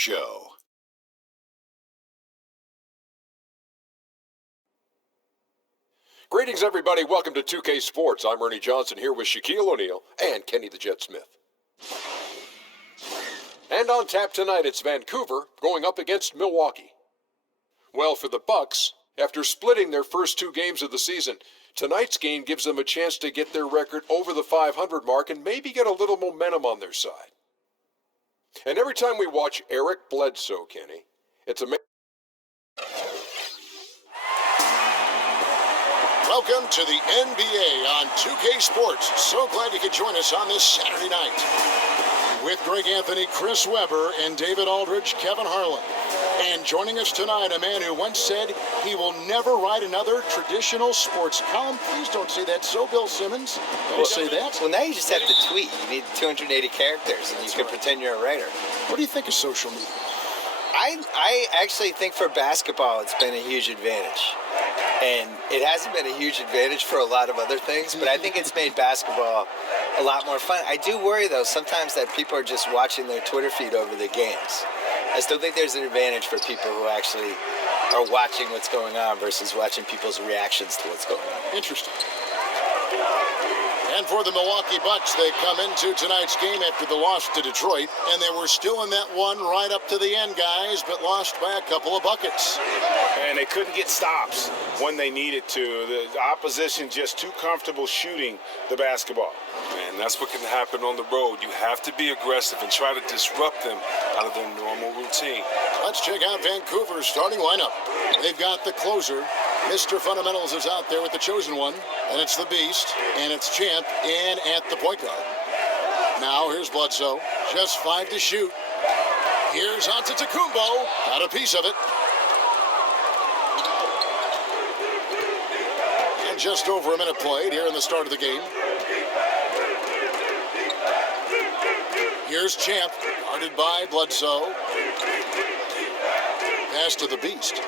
Show. Greetings, everybody. Welcome to 2K Sports. I'm Ernie Johnson here with Shaquille O'Neal and Kenny the Jet Smith. And on tap tonight, it's Vancouver going up against Milwaukee. Well, for the Bucks, after splitting their first two games of the season, tonight's game gives them a chance to get their record over the 500 mark and maybe get a little momentum on their side. And every time we watch Eric Bledsoe, Kenny, it's amazing. Welcome to the NBA on 2K Sports. So glad you could join us on this Saturday night. With Greg Anthony, Chris Webber, and David Aldridge, Kevin Harlan. And joining us tonight, a man who once said he will never write another traditional sports column. Please don't say that. So, Bill Simmons, don't say that. Well, now you just have to tweet. You need 280 characters, and you can pretend you're a writer. What do you think of social media? I actually think for basketball, it's been a huge advantage. And it hasn't been a huge advantage for a lot of other things, but I think it's made basketball a lot more fun. I do worry, though, sometimes that people are just watching their Twitter feed over the games. I still think there's an advantage for people who actually are watching what's going on versus watching people's reactions to what's going on. Interesting. And for the Milwaukee Bucks, they come into tonight's game after the loss to Detroit, and they were still in that one right up to the end, guys, but lost by a couple of buckets. And they couldn't get stops when they needed to. The opposition just too comfortable shooting the basketball. Man, that's what can happen on the road. You have to be aggressive and try to disrupt them out of their normal routine. Let's check out Vancouver's starting lineup. They've got the closer. Mr. Fundamentals is out there with the chosen one, and it's the Beast, and it's Champ in at the point guard. Now here's Bledsoe, just 5 to shoot. Here's Antetokounmpo, got a piece of it. And just over a minute played here in the start of the game. Here's Champ, guarded by Bledsoe. Pass to the Beast.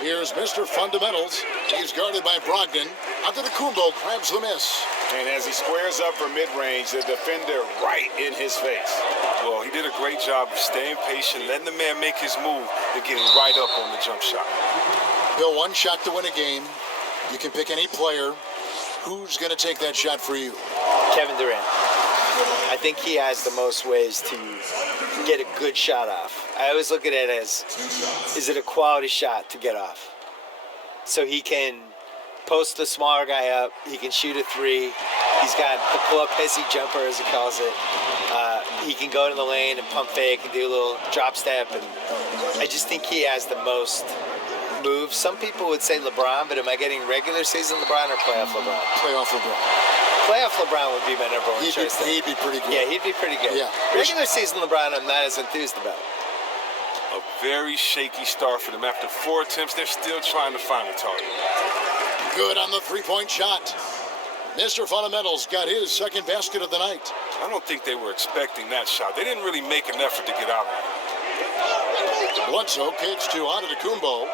Here's Mr. Fundamentals. He's guarded by Brogdon. Antetokounmpo grabs the miss. And as he squares up for mid-range, the defender right in his face. Well, he did a great job of staying patient, letting the man make his move, and getting right up on the jump shot. Bill, one shot to win a game. You can pick any player. Who's going to take that shot for you? Kevin Durant. I think he has the most ways to get a good shot off. I always look at it as, is it a quality shot to get off? So he can post the smaller guy up. He can shoot a three. He's got the pull-up hissy jumper, as he calls it. He can go to the lane and pump fake and do a little drop step. And I just think he has the most moves. Some people would say LeBron, but am I getting regular season LeBron or playoff LeBron? Playoff LeBron. Playoff LeBron would be my number one choice. He'd be pretty good. Yeah, he'd be pretty good. Yeah. Regular season LeBron, I'm not as enthused about. A very shaky start for them. After 4 attempts, they're still trying to find a target. Good on the three-point shot. Mr. Fundamentals got his second basket of the night. I don't think they were expecting that shot. They didn't really make an effort to get out of it. Bledsoe kicks to Antetokounmpo.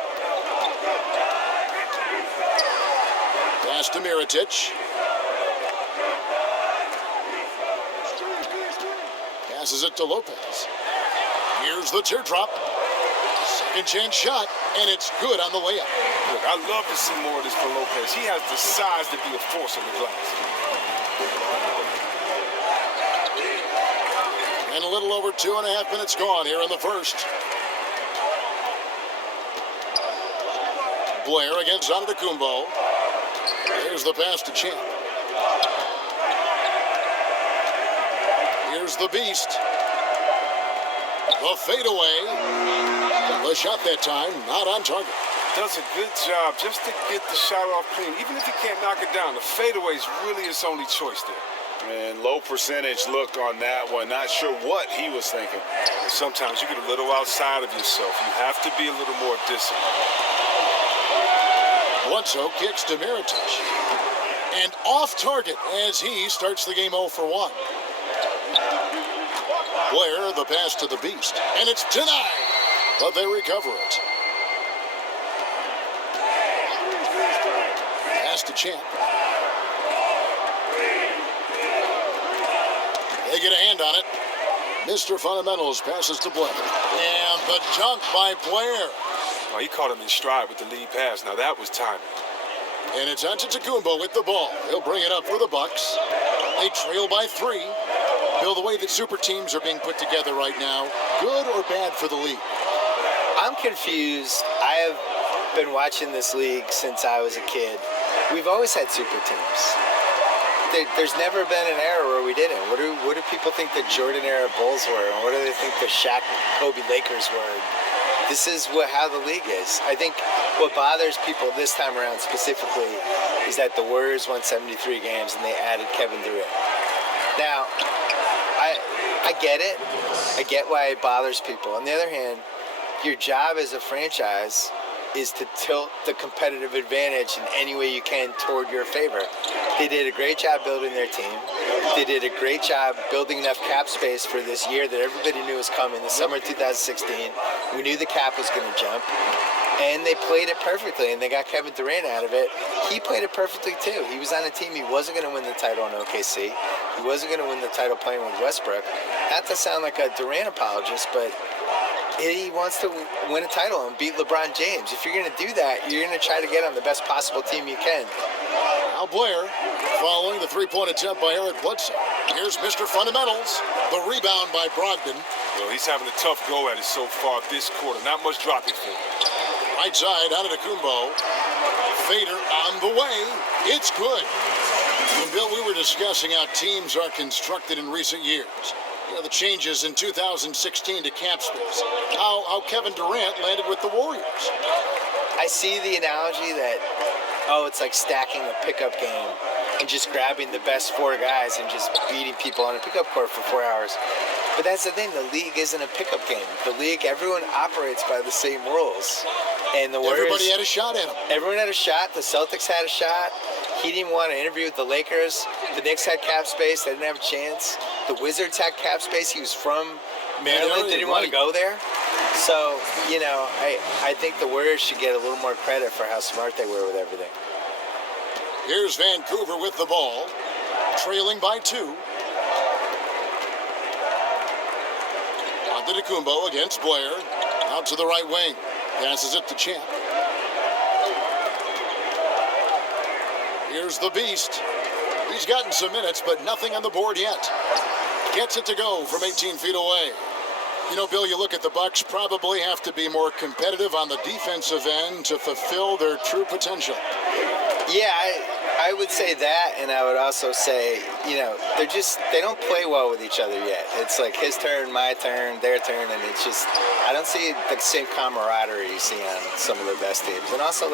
Pass to Mirotic. Passes it to Lopez. Here's the teardrop. Second chance shot, and it's good on the layup. Look, I love to see more of this for Lopez. He has the size to be a force on the glass. And a little over 2.5 minutes gone here in the first. Blair against Antetokounmpo. Here's the pass to Champ. Here's the Beast. The fadeaway. The shot that time, not on target. Does a good job just to get the shot off clean. Even if he can't knock it down, the fadeaway is really his only choice there. And low percentage look on that one. Not sure what he was thinking. And sometimes you get a little outside of yourself. You have to be a little more disciplined. Bledsoe kicks to Mirotic. And off target as he starts the game 0 for 1. Blair, the pass to the Beast. And it's denied, but they recover it. Pass to Champ. They get a hand on it. Mr. Fundamentals passes to Blair. And the dunk by Blair. Oh, he caught him in stride with the lead pass. Now that was timing. And it's Antetokounmpo with the ball. He'll bring it up for the Bucks. They trail by 3. Bill, the way that super teams are being put together right now, good or bad for the league? I'm confused. I have been watching this league since I was a kid. We've always had super teams. There's never been an era where we didn't. What do people think the Jordan era Bulls were? And what do they think the Shaq, Kobe Lakers were? This is how the league is. I think what bothers people this time around specifically is that the Warriors won 73 games and they added Kevin Durant. Now, I get it. I get why it bothers people. On the other hand, your job as a franchise is to tilt the competitive advantage in any way you can toward your favor. They did a great job building their team. They did a great job building enough cap space for this year that everybody knew was coming, the summer of 2016. We knew the cap was going to jump. And they played it perfectly, and they got Kevin Durant out of it. He played it perfectly, too. He was on a team. He wasn't going to win the title in OKC. He wasn't going to win the title playing with Westbrook. Not to sound like a Durant apologist, but he wants to win a title and beat LeBron James. If you're going to do that, you're going to try to get on the best possible team you can. Now Blair following the three-point attempt by Eric Bledsoe. Here's Mr. Fundamentals. The rebound by Brogdon. Well, he's having a tough go at it so far this quarter. Not much dropping for him. Right side, Antetokounmpo. Fader on the way. It's good. And Bill, we were discussing how teams are constructed in recent years. You know, the changes in 2016 to cap space. How Kevin Durant landed with the Warriors. I see the analogy that, it's like stacking a pickup game and just grabbing the best 4 guys and just beating people on a pickup court for 4 hours. But that's the thing, the league isn't a pickup game. The league, everyone operates by the same rules. And the Warriors, everybody had a shot at him. Everyone had a shot. The Celtics had a shot. He didn't want to interview with the Lakers. The Knicks had cap space. They didn't have a chance. The Wizards had cap space. He was from Maryland. Didn't want to go there. So, I think the Warriors should get a little more credit for how smart they were with everything. Here's Vancouver with the ball, trailing by 2. Antetokounmpo against Blair, out to the right wing, passes it to Champ. Here's the Beast. He's gotten some minutes, but nothing on the board yet. Gets it to go from 18 feet away. You know, Bill, you look at the Bucks, probably have to be more competitive on the defensive end to fulfill their true potential. Yeah, I would say that, and I would also say, they don't play well with each other yet. It's like his turn, my turn, their turn, and it's just, I don't see the same camaraderie you see on some of the best teams. And also,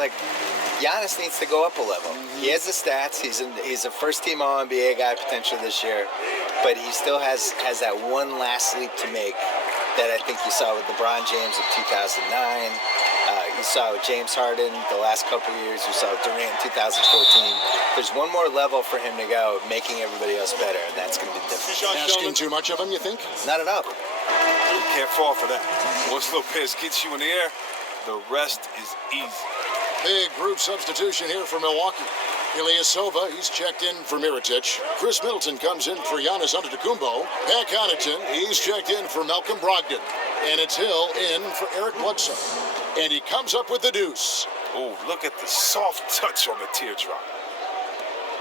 Giannis needs to go up a level. He has the stats. He's a first-team All-NBA guy potentially this year, but he still has that one last leap to make that I think you saw with LeBron James in 2009. You saw with James Harden the last couple years. You saw with Durant in 2014. There's one more level for him to go, making everybody else better, and that's going to be different. Asking too much of him, you think? Not at all. You can't fall for that. Once Lopez gets you in the air, the rest is easy. Big group substitution here for Milwaukee. Ilyasova, he's checked in for Mirotic. Chris Middleton comes in for Giannis Antetokounmpo. Pat Connaughton, he's checked in for Malcolm Brogdon. And it's Hill in for Eric Bledsoe. And he comes up with the deuce. Oh, look at the soft touch on the teardrop.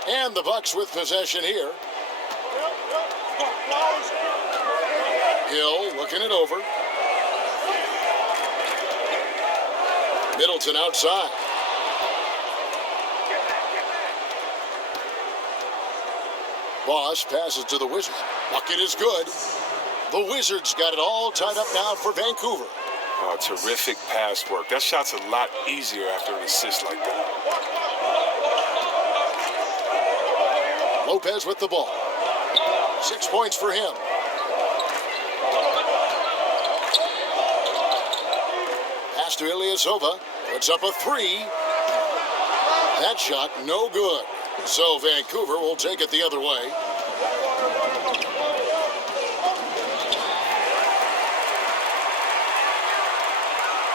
And the Bucks with possession here. Hill looking it over. Middleton outside. Boss passes to the Wizards. Bucket is good. The Wizards got it all tied up now for Vancouver. Oh, terrific pass work. That shot's a lot easier after an assist like that. Lopez with the ball. 6 points for him. Pass to Ilyasova. Puts up a 3. That shot no good. So Vancouver will take it the other way.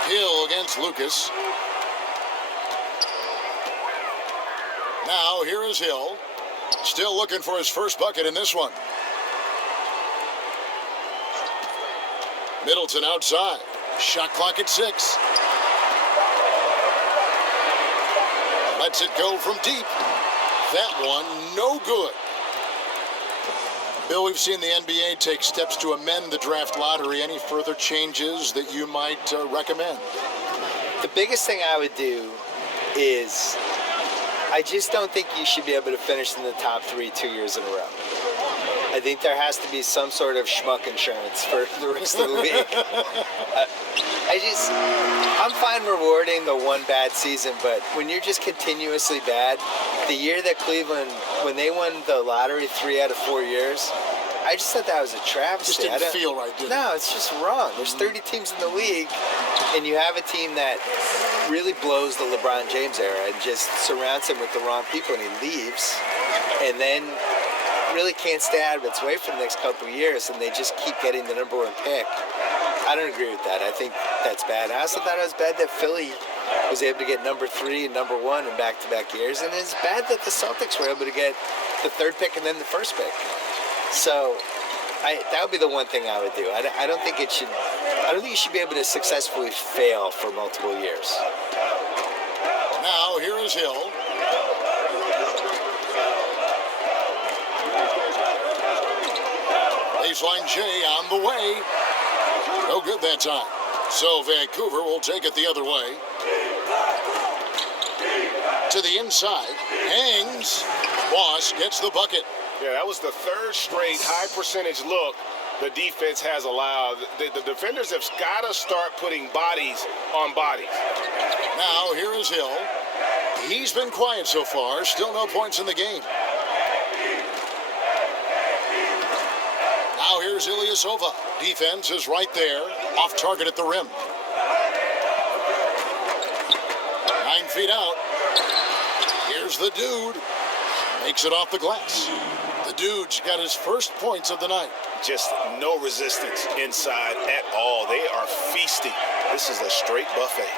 Hill against Lucas. Now here is Hill. Still looking for his first bucket in this one. Middleton outside. Shot clock at 6. Lets it go from deep. That one, no good. Bill, we've seen the NBA take steps to amend the draft lottery. Any further changes that you might recommend? The biggest thing I would do is I just don't think you should be able to finish in the top 3 2 years in a row. I think there has to be some sort of schmuck insurance for the rest of the league. I'm fine rewarding the one bad season, but when you're just continuously bad, the year that Cleveland, when they won the lottery 3 out of 4 years, I just thought that was a travesty. Just didn't feel right, did it? No, it's just wrong. There's 30 teams in the league, and you have a team that really blows the LeBron James era and just surrounds him with the wrong people, and he leaves, and then really can't stay out of its way for the next couple of years, and they just keep getting the number 1 pick. I don't agree with that. I think that's bad. I also thought it was bad that Philly was able to get number 3 and number 1 in back-to-back years, and it's bad that the Celtics were able to get the 3rd pick and then the 1st pick. So that would be the one thing I would do. I don't think it should. I don't think you should be able to successfully fail for multiple years. Now here is Hill. Baseline J on the way. No good that time. So Vancouver will take it the other way. To the inside. Hangs. Boss gets the bucket. Yeah, that was the 3rd straight high percentage look the defense has allowed. The defenders have got to start putting bodies on bodies. Now here is Hill. He's been quiet so far. Still no points in the game. Now here's Ilyasova. Defense is right there. Off target at the rim. 9 feet out. Here's the dude. Makes it off the glass. The dude's got his first points of the night. Just no resistance inside at all. They are feasting. This is a straight buffet.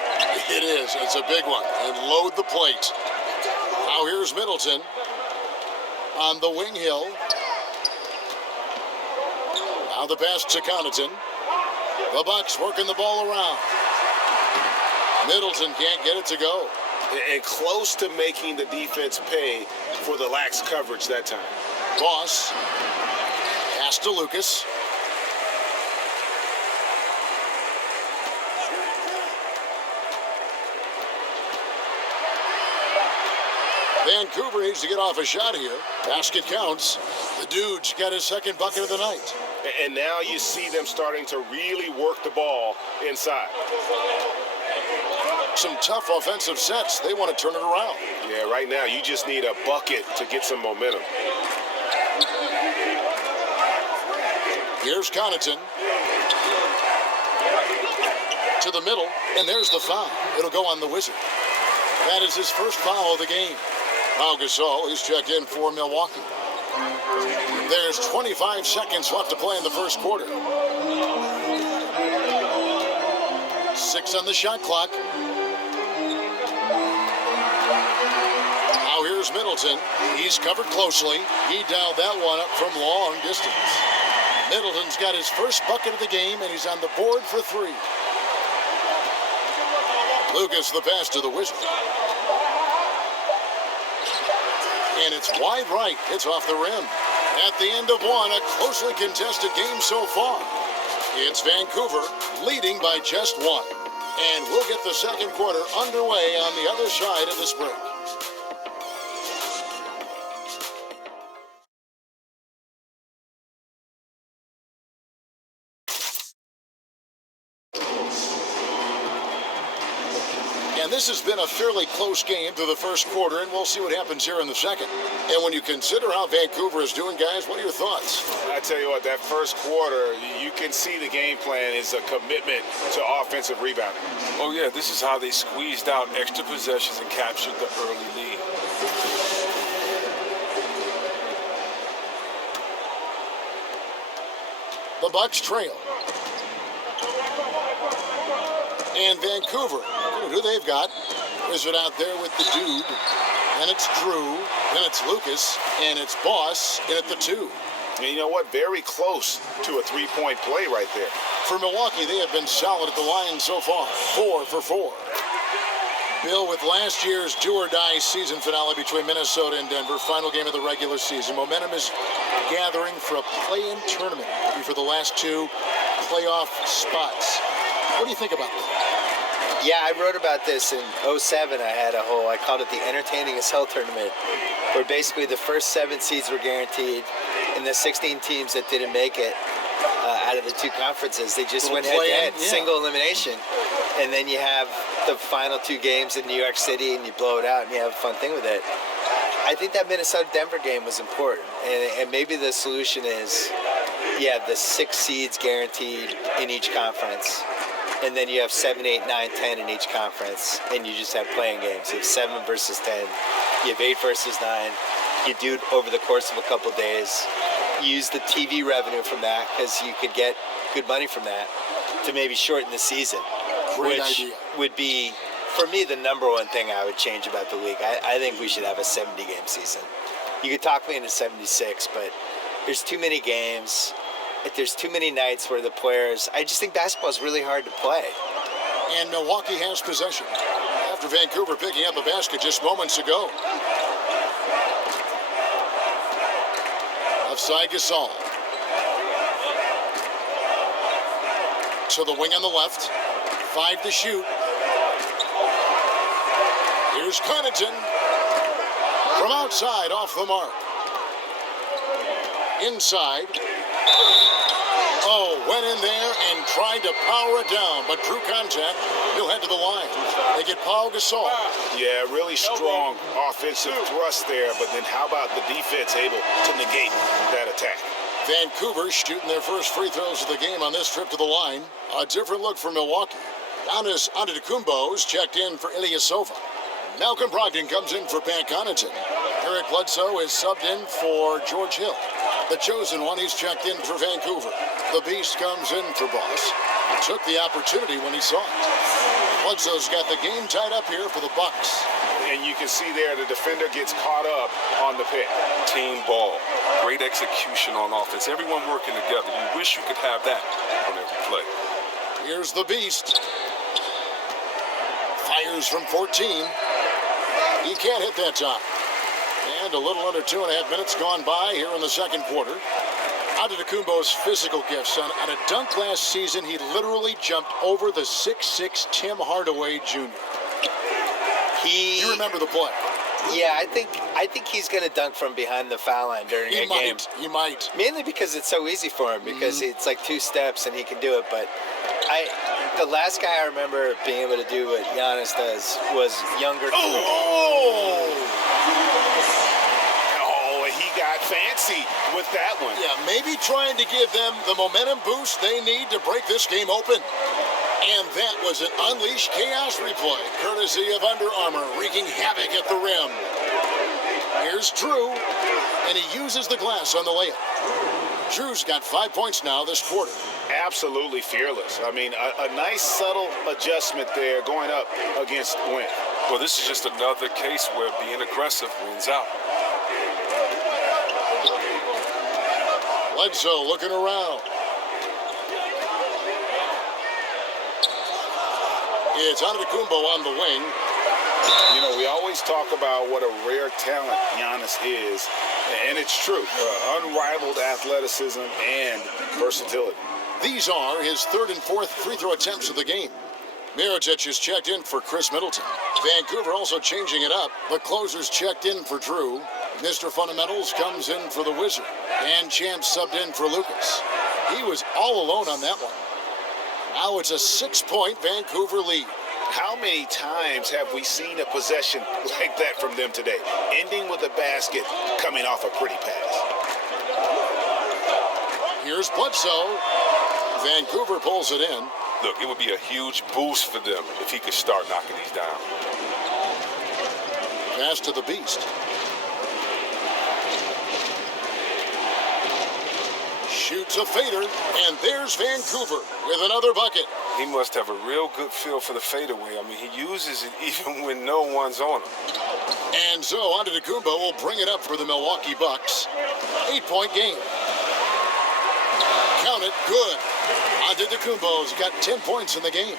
It is. It's a big one. And load the plate. Now here's Middleton. On the wing Hill. Now the pass to Connaughton. The Bucks working the ball around. Middleton can't get it to go. And close to making the defense pay for the lax coverage that time. Boss. Pass to Lucas. Vancouver needs to get off a shot here. Basket counts. The dude's got his 2nd bucket of the night. And now you see them starting to really work the ball inside. Some tough offensive sets. They want to turn it around. Yeah, right now you just need a bucket to get some momentum. Here's Connaughton. To the middle, and there's the foul. It'll go on the Wizard. That is his first foul of the game. Pau Gasol is checked in for Milwaukee. There's 25 seconds left to play in the first quarter. 6 on the shot clock. Now here's Middleton. He's covered closely. He dialed that one up from long distance. Middleton's got his first bucket of the game, and he's on the board for 3. Lucas the pass to the Wizard. And it's wide right. It's off the rim. At the end of one, a closely contested game so far. It's Vancouver leading by just 1. And we'll get the second quarter underway on the other side of this break. And this has been a fairly close game through the first quarter, and we'll see what happens here in the second. And when you consider how Vancouver is doing, guys, what are your thoughts? I tell you what, that first quarter, you can see the game plan is a commitment to offensive rebounding. Oh, yeah, this is how they squeezed out extra possessions and captured the early lead. The Bucks trail. And Vancouver, who they've got, is it out there with the dude. Then it's Drew, then it's Lucas, and it's Boss in at the 2. And you know what? Very close to a 3-point play right there. For Milwaukee, they have been solid at the line so far. 4 for 4. Bill, with last year's do-or-die season finale between Minnesota and Denver, final game of the regular season, momentum is gathering for a play-in tournament, maybe for the last 2 playoff spots. What do you think about that? Yeah, I wrote about this in '07. I called it the Entertaining as Hell tournament, where basically the first 7 seeds were guaranteed, and the 16 teams that didn't make it out of the 2 conferences, they just went head-to-head, single elimination, and then you have the final 2 games in New York City, and you blow it out, and you have a fun thing with it. I think that Minnesota-Denver game was important, and maybe the solution is you have the 6 seeds guaranteed in each conference, and then you have 7, 8, 9, 10 in each conference, and you just have playing games. You have 7 versus 10, you have 8 versus 9. You do it over the course of a couple days. Use the TV revenue from that, because you could get good money from that, to maybe shorten the season. Great which idea. Would be, for me, the #1 thing I would change about the league. I think we should have a 70-game season. You could talk me into 76, but there's too many games. There's too many nights where the players... I just think basketball is really hard to play. And Milwaukee has possession after Vancouver picking up a basket just moments ago. Offside Gasol. To the wing on the left. 5 to shoot. Here's Connaughton. From outside, off the mark. Inside. Oh, went in there and tried to power it down, but drew contact. He'll head to the line. They get Paul Gasol. Yeah, really strong offensive thrust there, but then how about the defense able to negate that attack? Vancouver shooting their first free throws of the game on this trip to the line. A different look for Milwaukee. Giannis Antetokounmpo is checked in for Ilyasova. Malcolm Brogdon comes in for Pat Connaughton. Eric Bledsoe is subbed in for George Hill. The chosen one, he's checked in for Vancouver. The Beast comes in for Boss. Took the opportunity when he saw it. Bledsoe's got the game tied up here for the Bucks. And you can see there the defender gets caught up on the pick. Team ball. Great execution on offense. Everyone working together. You wish you could have that on every play. Here's the Beast. Fires from 14. He can't hit that time. And a little under 2.5 minutes gone by here in the second quarter. Antetokounmpo's physical gifts. On a dunk last season, he literally jumped over the 6'6" Tim Hardaway Jr. You remember the play? Yeah, I think he's going to dunk from behind the foul line during a game. He might. Mainly because it's so easy for him, because it's like 2 steps and he can do it. But the last guy I remember being able to do what Giannis does was younger. And he got fancy with that one. Yeah, maybe trying to give them the momentum boost they need to break this game open. And that was an Unleash Chaos replay, courtesy of Under Armour, wreaking havoc at the rim. Here's Drew, and he uses the glass on the layup. Drew's got 5 points now this quarter. Absolutely fearless. I mean, a nice subtle adjustment there going up against Wynn. Well, this is just another case where being aggressive wins out. Bledsoe looking around. It's Antetokounmpo on the wing. You know, we always talk about what a rare talent Giannis is, and it's true. Unrivaled athleticism and versatility. These are his 3rd and 4th free throw attempts of the game. Mirotic is checked in for Chris Middleton. Vancouver also changing it up. The closer's checked in for Drew. Mr. Fundamentals comes in for the Wizard. And Champ subbed in for Lucas. He was all alone on that one. Now it's a 6-point Vancouver lead. How many times have we seen a possession like that from them today, ending with a basket coming off a pretty pass? Here's Bledsoe. Vancouver pulls it in. Look, it would be a huge boost for them if he could start knocking these down. Pass to the Beast. Shoots a fader, and there's Vancouver with another bucket. He must have a real good feel for the fadeaway. I mean, he uses it even when no one's on him. And so Antetokounmpo will bring it up for the Milwaukee Bucks. 8-point game. Count it, good. Antetokounmpo's got 10 points in the game.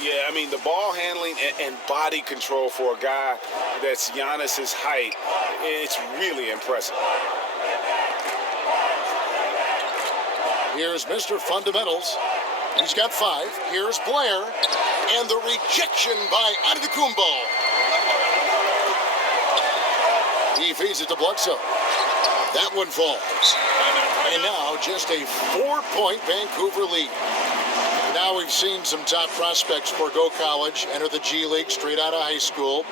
Yeah, I mean, the ball handling and body control for a guy that's Giannis's height, it's really impressive. Here's Mr. Fundamentals. He's got 5. Here's Blair. And the rejection by Antetokounmpo. He feeds it to Bledsoe. That one falls. And now just a 4-point Vancouver lead. Now we've seen some top prospects forgo college, enter the G League straight out of high school.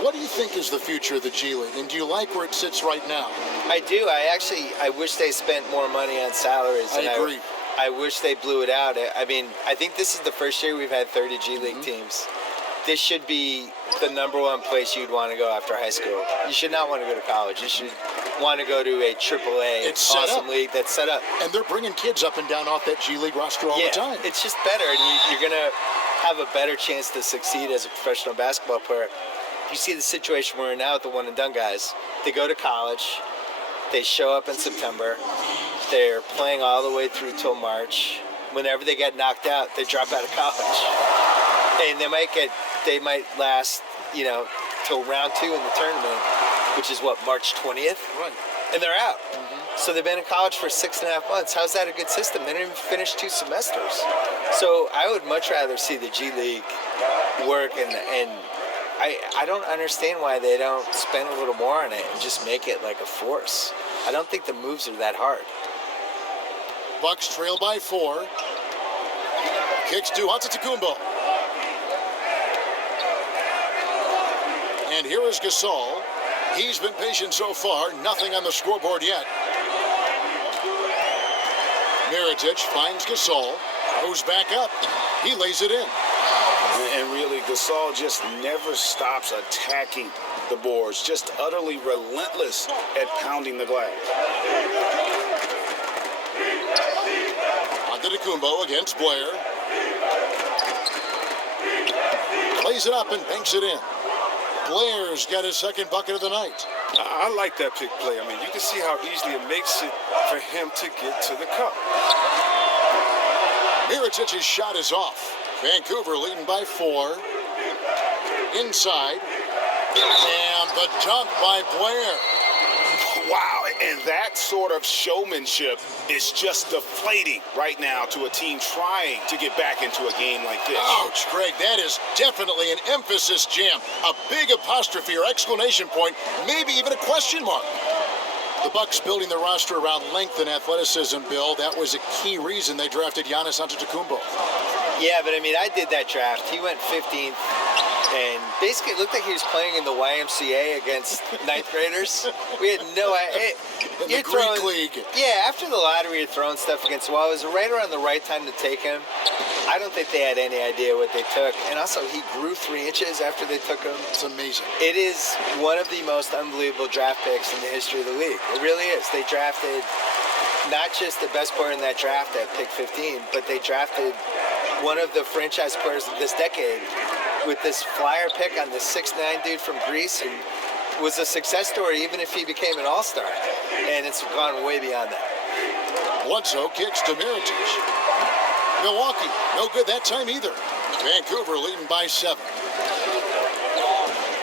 What do you think is the future of the G League? And do you like where it sits right now? I do. I wish they spent more money on salaries. I agree. I wish they blew it out. I mean, I think this is the first year we've had 30 G League teams. This should be the #1 place you'd want to go after high school. You should not want to go to college. You should want to go to a AAA awesome league that's set up. And they're bringing kids up and down off that G League roster all the time. It's just better, and you're going to have a better chance to succeed as a professional basketball player. You see the situation we're in now with the one-and-done guys. They go to college. They show up in September. They're playing all the way through till March. Whenever they get knocked out, they drop out of college. And they might last, till round 2 in the tournament, which is March 20th? Right. And they're out. So they've been in college for 6.5 months. How's that a good system? They didn't even finish 2 semesters. So I would much rather see the G League work, and I don't understand why they don't spend a little more on it and just make it like a force. I don't think the moves are that hard. Bucks trail by 4. Kicks to Antetokounmpo. And here is Gasol. He's been patient so far. Nothing on the scoreboard yet. Mirotic finds Gasol. Goes back up. He lays it in. And really, Gasol just never stops attacking the boards. Just utterly relentless at pounding the glass. Antetokounmpo against Blair. Plays it up and banks it in. Blair's got his second bucket of the night. I like that pick play. I mean, you can see how easily it makes it for him to get to the cup. Mirotic's shot is off. Vancouver leading by 4. Inside. And the dunk by Blair. Wow, and that sort of showmanship is just deflating right now to a team trying to get back into a game like this. Ouch, Greg, that is definitely an emphasis jam. A big apostrophe or exclamation point, maybe even a question mark. The Bucks building their roster around length and athleticism, Bill. That was a key reason they drafted Giannis Antetokounmpo. Yeah, but I mean, I did that draft. He went 15th, and basically it looked like he was playing in the YMCA against 9th graders. We had no idea. In the Greek League. Yeah, after the lottery, you're throwing stuff against the wall. It was right around the right time to take him. I don't think they had any idea what they took. And also, he grew 3 inches after they took him. It's amazing. It is one of the most unbelievable draft picks in the history of the league. It really is. They drafted not just the best player in that draft at pick 15, but they drafted one of the franchise players of this decade with this flyer pick on this 6'9" dude from Greece, and was a success story even if he became an all-star. And it's gone way beyond that. Bledsoe kicks to Mirotic. Milwaukee, no good that time either. Vancouver leading by 7.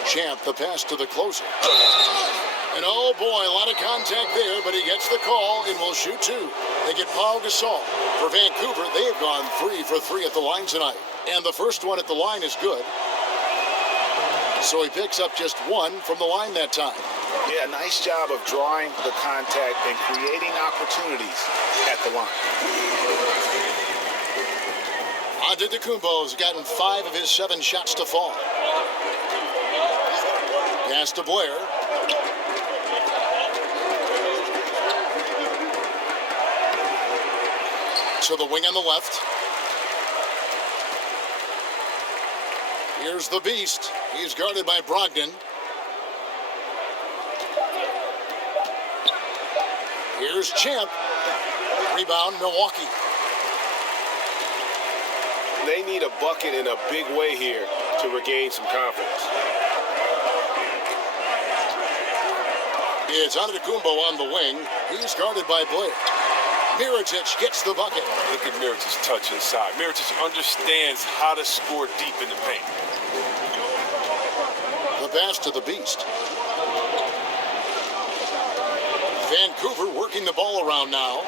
Champ, the pass to the closer. And oh boy, a lot of contact there, but he gets the call and will shoot 2. They get Paul Gasol. For Vancouver, they have gone 3 for 3 at the line tonight. And the first one at the line is good. So he picks up just 1 from the line that time. Yeah, nice job of drawing the contact and creating opportunities at the line. Antetokounmpo's gotten 5 of his 7 shots to fall. Pass to Blair. To the wing on the left. Here's the beast. He's guarded by Brogdon. Here's Champ. Rebound, Milwaukee. They need a bucket in a big way here to regain some confidence. It's Antetokounmpo on the wing. He's guarded by Blair. Mirotic gets the bucket. Look at Mirotic's touch inside. Mirotic understands how to score deep in the paint. The pass to the Beast. Vancouver working the ball around now.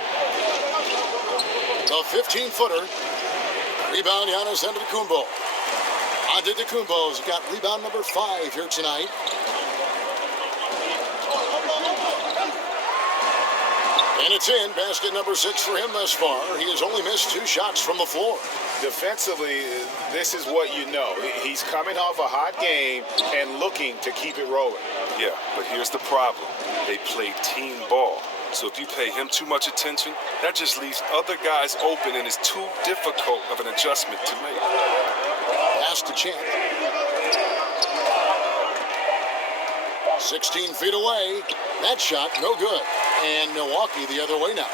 The 15-footer. Rebound, Giannis Antetokounmpo. Antetokounmpo's got rebound number 5 here tonight. And it's in. Basket number 6 for him thus far. He has only missed 2 shots from the floor. Defensively, this is what you know. He's coming off a hot game and looking to keep it rolling. Yeah, but here's the problem. They play team ball. So if you pay him too much attention, that just leaves other guys open, and it's too difficult of an adjustment to make. Pass to Champ. 16 feet away. That shot, no good. And Milwaukee the other way now.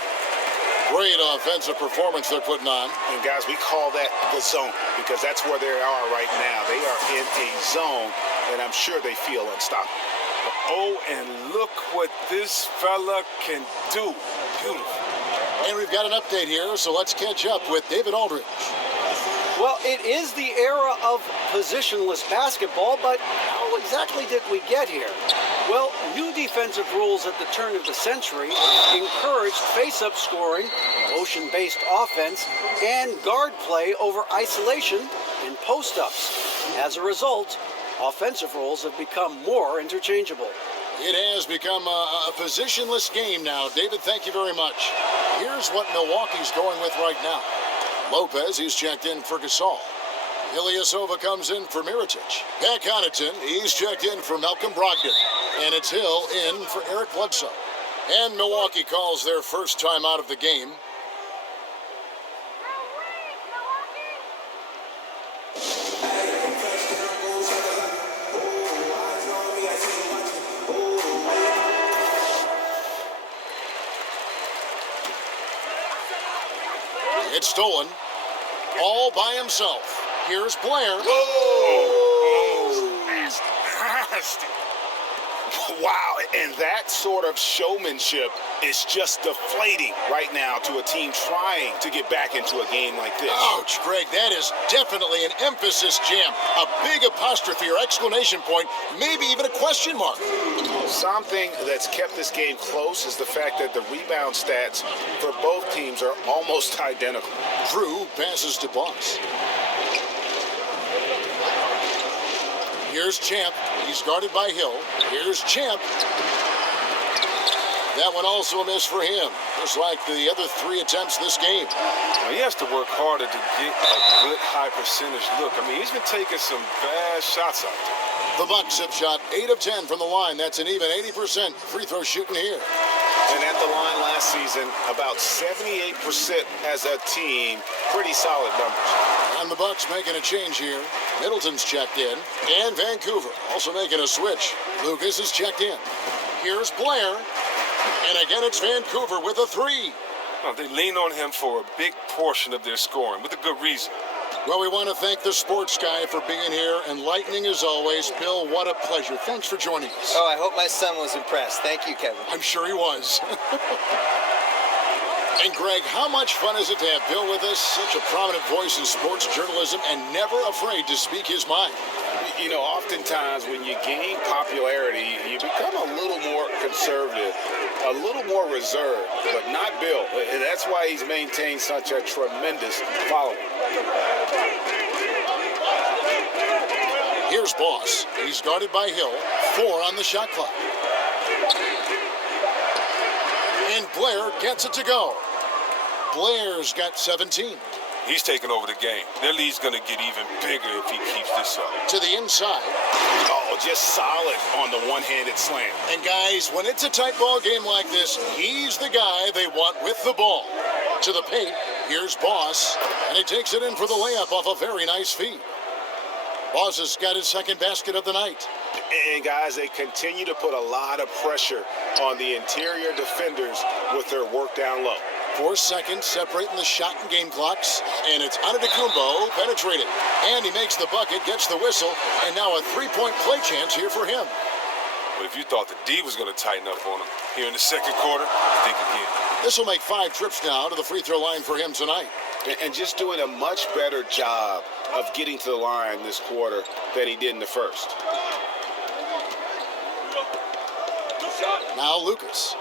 Great offensive performance they're putting on. And guys, we call that the zone because that's where they are right now. They are in a zone, and I'm sure they feel unstoppable. Oh, and look what this fella can do. Beautiful. And we've got an update here, so let's catch up with David Aldridge. Well, it is the era of positionless basketball, but how exactly did we get here? Well, new defensive rules at the turn of the century encouraged face-up scoring, motion-based offense, and guard play over isolation and post-ups. As a result, offensive roles have become more interchangeable. It has become a positionless game now. David, thank you very much. Here's what Milwaukee's going with right now. Lopez, he's checked in for Gasol. Ilyasova comes in for Mirotic. Pat Connaughton, he's checked in for Malcolm Brogdon. And it's Hill in for Eric Bledsoe. And Milwaukee calls their first time out of the game. It's stolen. All by himself. Here's Blair. Whoa! Nasty. Wow, and that sort of showmanship is just deflating right now to a team trying to get back into a game like this. Ouch, Greg, that is definitely an emphasis jam. A big apostrophe or exclamation point, maybe even a question mark. Something that's kept this game close is the fact that the rebound stats for both teams are almost identical. Drew passes to Boss. Here's Champ. He's guarded by Hill. Here's Champ. That one also a miss for him, just like the other 3 attempts this game. Now, he has to work harder to get a good high percentage look. I mean, he's been taking some bad shots out there. The Bucks have shot 8 of 10 from the line. That's an even 80% free throw shooting here. And at the line last season, about 78% as a team. Pretty solid numbers. And the Bucks making a change here. Middleton's checked in. And Vancouver also making a switch. Lucas is checked in. Here's Blair. And again, it's Vancouver with a 3. Well, they lean on him for a big portion of their scoring, with a good reason. Well, we want to thank the sports guy for being here. Enlightening as always. Bill, what a pleasure. Thanks for joining us. Oh, I hope my son was impressed. Thank you, Kevin. I'm sure he was. And Greg, how much fun is it to have Bill with us? Such a prominent voice in sports journalism and never afraid to speak his mind. You know, oftentimes when you gain popularity, you become a little more conservative, a little more reserved, but not Bill. And that's why he's maintained such a tremendous following. Here's Boss. He's guarded by Hill. 4 on the shot clock. And Blair gets it to go. Blair's got 17. He's taking over the game. Their lead's going to get even bigger if he keeps this up. To the inside. Oh, just solid on the one-handed slam. And guys, when it's a tight ball game like this, he's the guy they want with the ball. To the paint, here's Boss, and he takes it in for the layup off a very nice feed. Boss has got his second basket of the night. And guys, they continue to put a lot of pressure on the interior defenders with their work down low. 4 seconds separating the shot and game clocks. And it's Antetokounmpo penetrating. And he makes the bucket, gets the whistle, and now a 3-point play chance here for him. But if you thought the D was going to tighten up on him here in the second quarter, think again. This will make 5 trips now to the free throw line for him tonight. And just doing a much better job of getting to the line this quarter than he did in the first. Now Lucas.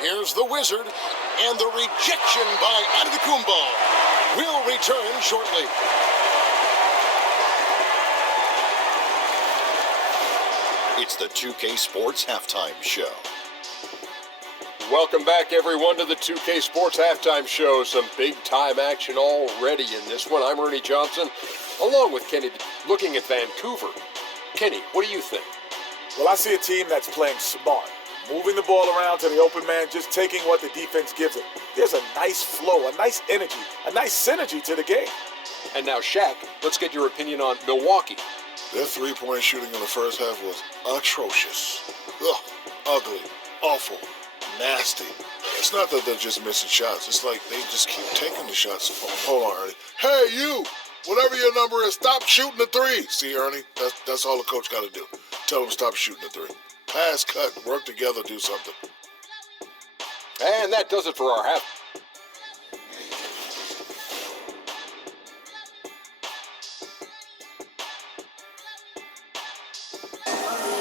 Here's the Wizard, and the rejection by Antetokounmpo will return shortly. It's the 2K Sports Halftime Show. Welcome back, everyone, to the 2K Sports Halftime Show. Some big-time action already in this one. I'm Ernie Johnson, along with Kenny, looking at Vancouver. Kenny, what do you think? Well, I see a team that's playing smart, moving the ball around to the open man, just taking what the defense gives it. There's a nice flow, a nice energy, a nice synergy to the game. And now, Shaq, let's get your opinion on Milwaukee. Their three-point shooting in the first half was atrocious. Ugh, ugly, awful, nasty. It's not that they're just missing shots. It's like they just keep taking the shots. Hold on, Ernie. Hey, you! Whatever your number is, stop shooting the three. See, Ernie? That's all the coach got to do. Tell them to stop shooting the three. Pass, cut, work together, do something. And that does it for our half.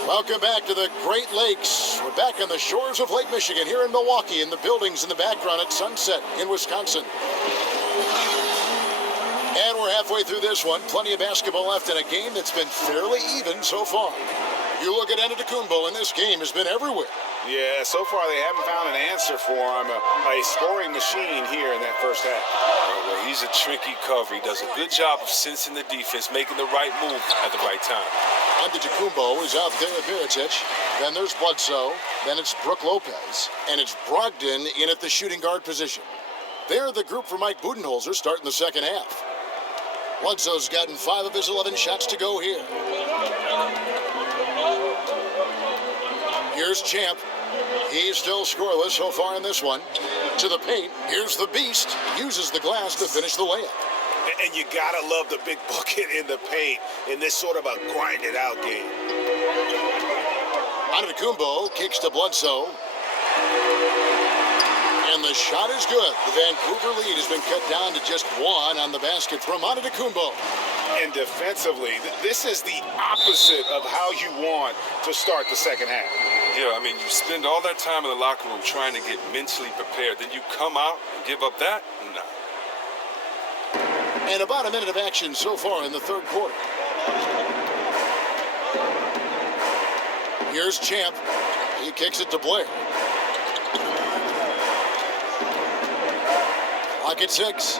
Welcome back to the Great Lakes. We're back on the shores of Lake Michigan here in Milwaukee, in the buildings in the background at Sunset in Wisconsin. And we're halfway through this one. Plenty of basketball left in a game that's been fairly even so far. You look at Antetokounmpo, and this game has been everywhere. Yeah, so far they haven't found an answer for him. A scoring machine here in that first half. Well, he's a tricky cover. He does a good job of sensing the defense, making the right move at the right time. Antetokounmpo is out there at Mirotic. Then there's Bledsoe. Then it's Brook Lopez. And it's Brogdon in at the shooting guard position. They're the group for Mike Budenholzer starting the second half. Bledsoe's gotten 5 of his 11 shots to go here. Here's Champ. He's still scoreless so far in this one. To the paint. Here's the Beast. Uses the glass to finish the layup. And you gotta love the big bucket in the paint in this sort of a grinded-out game. Antetokounmpo kicks to Bledsoe. And the shot is good. The Vancouver lead has been cut down to just 1 on the basket from Antetokounmpo. And defensively, this is the opposite of how you want to start the second half. Yeah, I mean, you spend all that time in the locker room trying to get mentally prepared. Then you come out and give up that? Nah. And about a minute of action so far in the third quarter. Here's Champ. He kicks it to Blair. Clock at 6.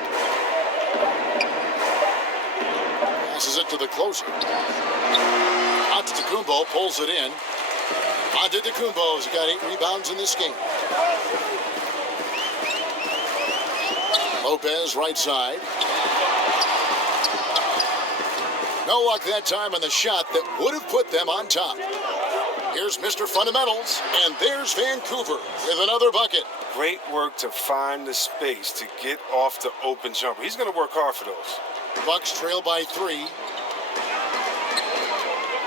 Passes it to the closer. Antetokounmpo pulls it in. Antetokounmpo's got 8 rebounds in this game. Lopez right side. No luck that time on the shot that would have put them on top. Here's Mr. Fundamentals, and there's Vancouver with another bucket. Great work to find the space to get off the open jumper. He's going to work hard for those. Bucks trail by 3.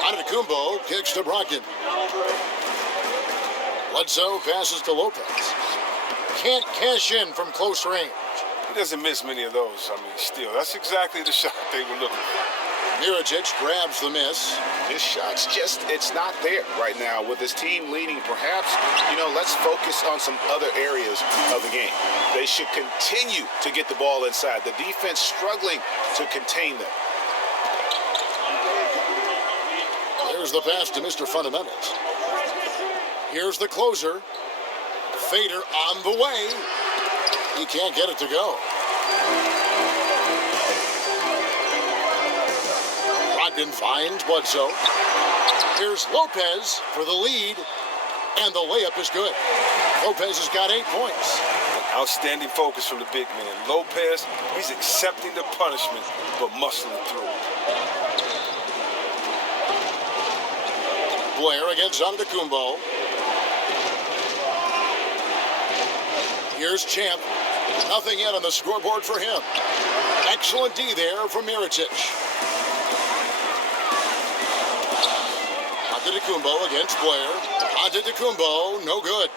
Antetokounmpo kicks to Brogdon. Bledsoe passes to Lopez. Can't cash in from close range. He doesn't miss many of those. I mean, still, that's exactly the shot they were looking for. Mirotic grabs the miss. This shot's just, it's not there right now with his team leading. Perhaps, let's focus on some other areas of the game. They should continue to get the ball inside. The defense struggling to contain them. There's the pass to Mr. Fundamentals. Here's the closer. Fader on the way. He can't get it to go. Brogdon finds Bledsoe. Here's Lopez for the lead, and the layup is good. Lopez has got 8 points. Outstanding focus from the big man. Lopez, he's accepting the punishment, but muscling through. Blair against Antetokounmpo. Here's Champ. Nothing yet on the scoreboard for him. Excellent D there from Mirotic. Antetokounmpo against Blair. Antetokounmpo, no good.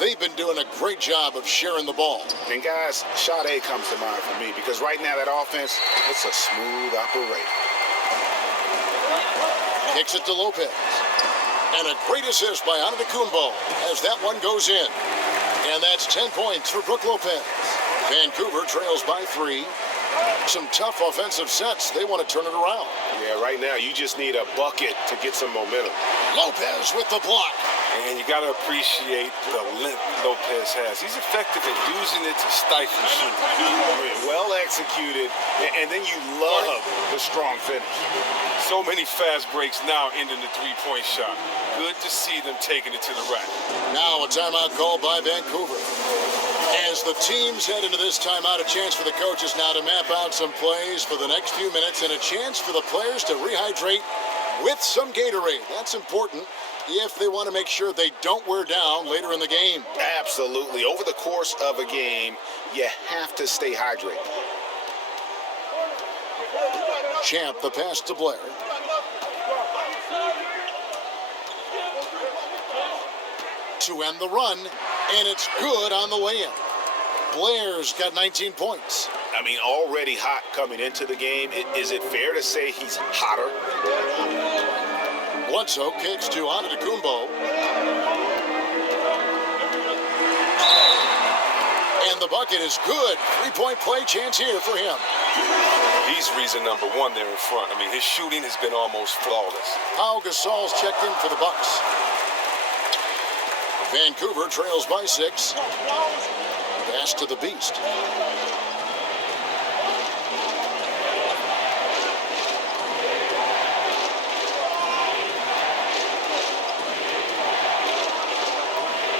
They've been doing a great job of sharing the ball. And guys, shot A comes to mind for me because right now that offense, it's a smooth operation. Kicks it to Lopez. And a great assist by Antetokounmpo as that one goes in. And that's 10 points for Brook Lopez. Vancouver trails by 3. Some tough offensive sets. They want to turn it around. Yeah, right now you just need a bucket to get some momentum. Lopez with the block. And you got to appreciate the length Lopez has. He's effective at using it to stifle shooting. Well executed, and then you love the strong finish. So many fast breaks now ending the three-point shot. Good to see them taking it to the rack. Now a timeout called by Vancouver. As the teams head into this timeout, a chance for the coaches now to map out some plays for the next few minutes and a chance for the players to rehydrate with some Gatorade. That's important if they want to make sure they don't wear down later in the game. Absolutely. Over the course of a game, you have to stay hydrated. Champ, the pass to Blair. To end the run, and it's good on the way in. Blair's got 19 points. I mean, already hot coming into the game. Is it fair to say he's hotter? Bledsoe kicks to Antetokounmpo. And the bucket is good. Three-point play chance here for him. He's reason number one there in front. I mean, his shooting has been almost flawless. Pau Gasol's checked in for the Bucks. Vancouver trails by 6. Pass to the Beast.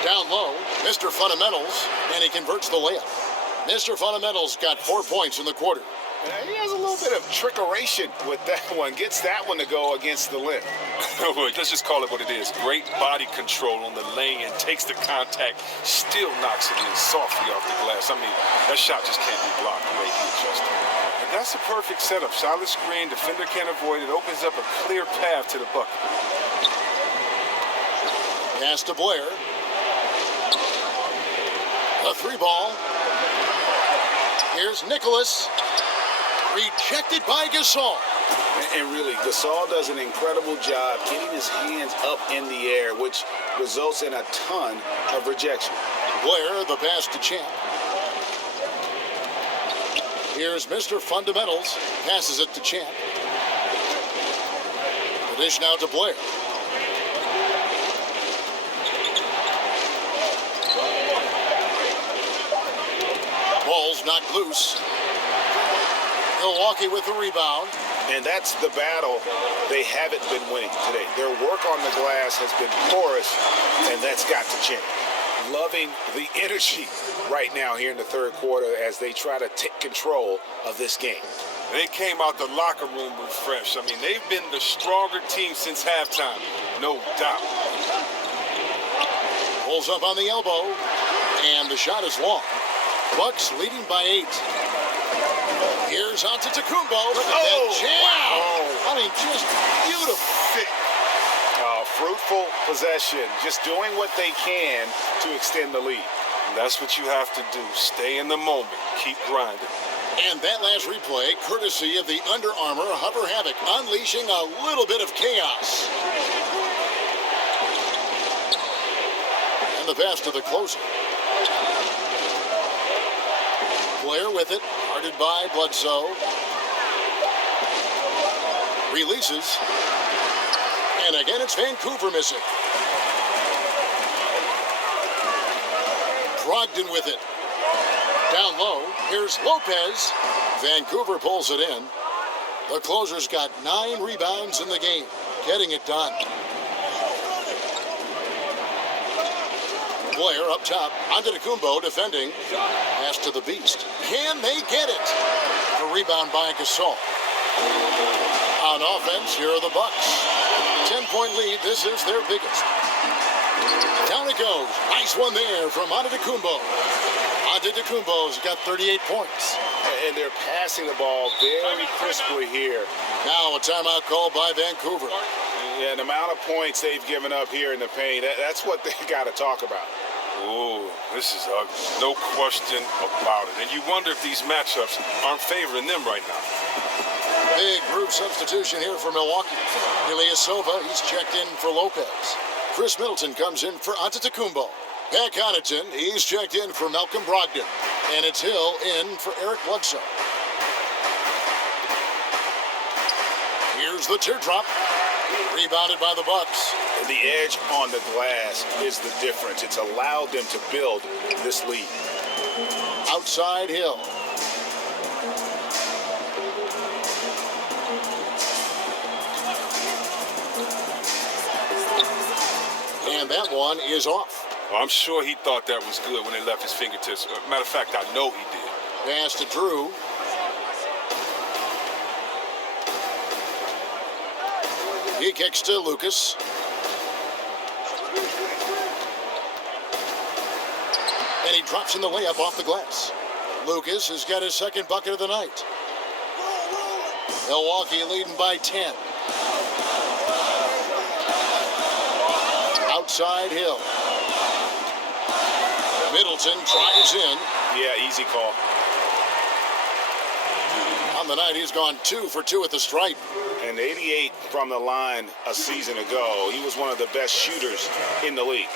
Down low, Mr. Fundamentals, and he converts the layup. Mr. Fundamentals got 4 points in the quarter. He has a little bit of trickeration with that one. Gets that one to go against the limb. Let's just call it what it is. Great body control on the lane and takes the contact, still knocks it in softly off the glass. I mean, that shot just can't be blocked the way he adjusted. And that's a perfect setup. Solid screen, defender can't avoid it. Opens up a clear path to the bucket. Pass to Blair. A 3-ball. Here's Nicholas. Rejected by Gasol. And really, Gasol does an incredible job getting his hands up in the air, which results in a ton of rejection. Blair, the pass to Champ. Here's Mr. Fundamentals. Passes it to Champ. The dish now to Blair. Ball's knocked loose. Milwaukee with the rebound. And that's the battle they haven't been winning today. Their work on the glass has been porous, and that's got to change. Loving the energy right now here in the third quarter as they try to take control of this game. They came out the locker room refreshed. I mean, they've been the stronger team since halftime, no doubt. Pulls up on the elbow, and the shot is long. Bucks leading by 8. Here's Antetokounmpo. Look at that jam. I mean, just beautiful. Fruitful possession, just doing what they can to extend the lead. And that's what you have to do. Stay in the moment. Keep grinding. And that last replay, courtesy of the Under Armour Hover Havoc, unleashing a little bit of chaos. And the pass to the closer. Blair with it, guarded by Bledsoe. Releases. And again, it's Vancouver missing. Brogdon with it. Down low, here's Lopez. Vancouver pulls it in. The closer's got 9 rebounds in the game, getting it done. Blair up top, Antetokounmpo defending. Pass to the Beast. Can they get it? The rebound by Gasol. On offense, here are the Bucks. 10-point lead, this is their biggest. Down it goes. Nice one there from Antetokounmpo. Antetokounmpo's got 38 points. And they're passing the ball very crisply here. Now a timeout called by Vancouver. Yeah, the amount of points they've given up here in the paint, that's what they got to talk about. Oh, this is ugly. No question about it. And you wonder if these matchups aren't favoring them right now. Big group substitution here for Milwaukee. Ilyasova, he's checked in for Lopez. Chris Middleton comes in for Antetokounmpo. Pat Connaughton, he's checked in for Malcolm Brogdon. And it's Hill in for Eric Bledsoe. Here's the teardrop. Rebounded by the Bucks. The edge on the glass is the difference. It's allowed them to build this lead. Outside Hill. And that one is off. Well, I'm sure he thought that was good when they left his fingertips. Matter of fact, I know he did. Pass to Drew. He kicks to Lucas. And he drops in the layup off the glass. Lucas has got his second bucket of the night. Milwaukee leading by 10. Outside Hill. Middleton tries in. Yeah, easy call. On the night, he's gone 2 for 2 at the stripe. And 88 from the line a season ago. He was one of the best shooters in the league.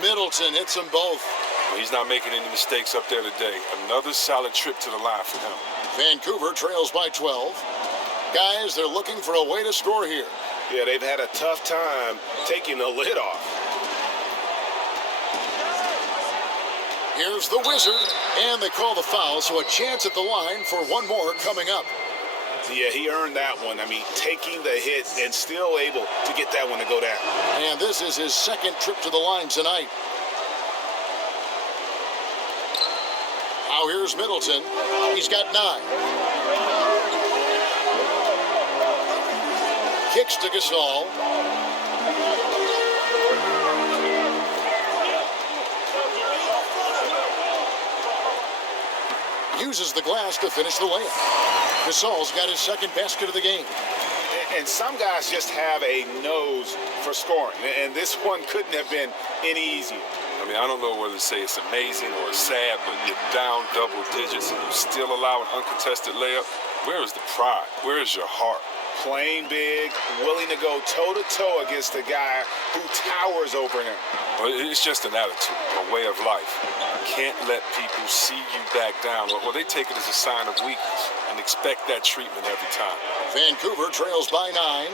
Middleton hits them both. Well, he's not making any mistakes up there today. Another solid trip to the line for him. Vancouver trails by 12. Guys, they're looking for a way to score here. Yeah, they've had a tough time taking the lid off. Here's the Wizard, and they call the foul, so a chance at the line for one more coming up. Yeah, he earned that one. I mean, taking the hit and still able to get that one to go down. And this is his second trip to the line tonight. Now here's Middleton. He's got 9. Kicks to Gasol. Uses the glass to finish the layup. Gasol's got his second basket of the game. And some guys just have a nose for scoring. And this one couldn't have been any easier. I mean, I don't know whether to say it's amazing or it's sad, but you're down double digits and you still allow an uncontested layup. Where is the pride? Where is your heart? Playing big, willing to go toe-to-toe against a guy who towers over him. Well, it's just an attitude, a way of life. Can't let people see you back down, or they take it as a sign of weakness and expect that treatment every time. Vancouver trails by 9.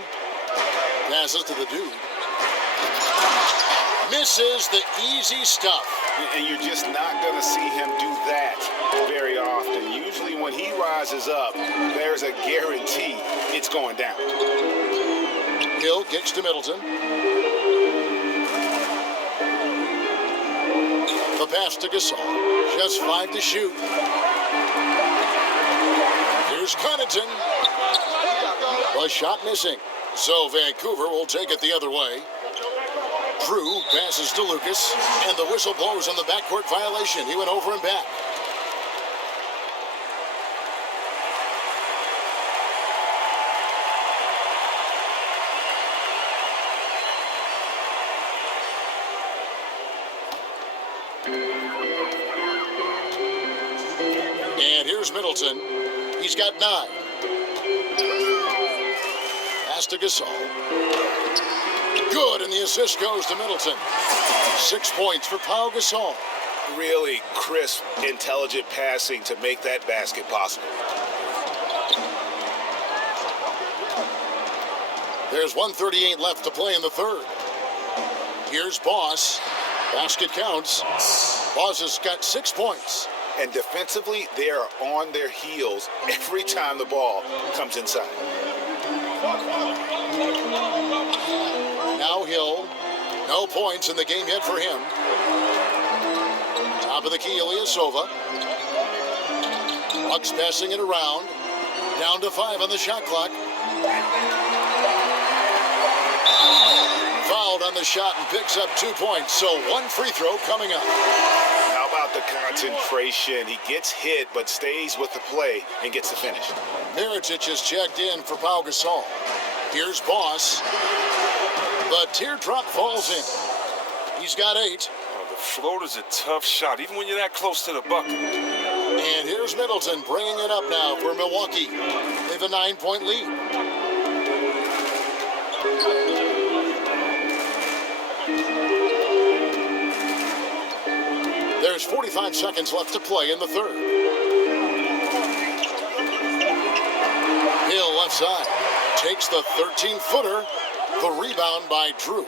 Passes to the dude. Misses the easy stuff. And you're just not going to see him do that very often. Usually when he rises up, there's a guarantee it's going down. Hill kicks to Middleton. The pass to Gasol. Just 5 to shoot. Here's Connaughton. The shot missing. So Vancouver will take it the other way. Drew passes to Lucas, and the whistle blows on the backcourt violation. He went over and back. And here's Middleton. He's got 9. Pass to Gasol. Good, and the assist goes to Middleton. 6 points for Pau Gasol. Really crisp, intelligent passing to make that basket possible. There's 1:38 left to play in the third. Here's Boss. Basket counts. Boss has got 6 points. And defensively, they are on their heels every time the ball comes inside. Now Hill. No points in the game yet for him. Top of the key, Ilyasova. Bucks passing it around. Down to 5 on the shot clock. Fouled on the shot and picks up 2 points. So one free throw coming up. How about the concentration? He gets hit, but stays with the play and gets the finish. Mirotic is checked in for Pau Gasol. Here's Boss. The teardrop falls in. He's got 8. Oh, the floater's a tough shot, even when you're that close to the bucket. And here's Middleton bringing it up now for Milwaukee. They have a 9-point lead. There's 45 seconds left to play in the third. Hill left side. Takes the 13-footer. The rebound by Drew.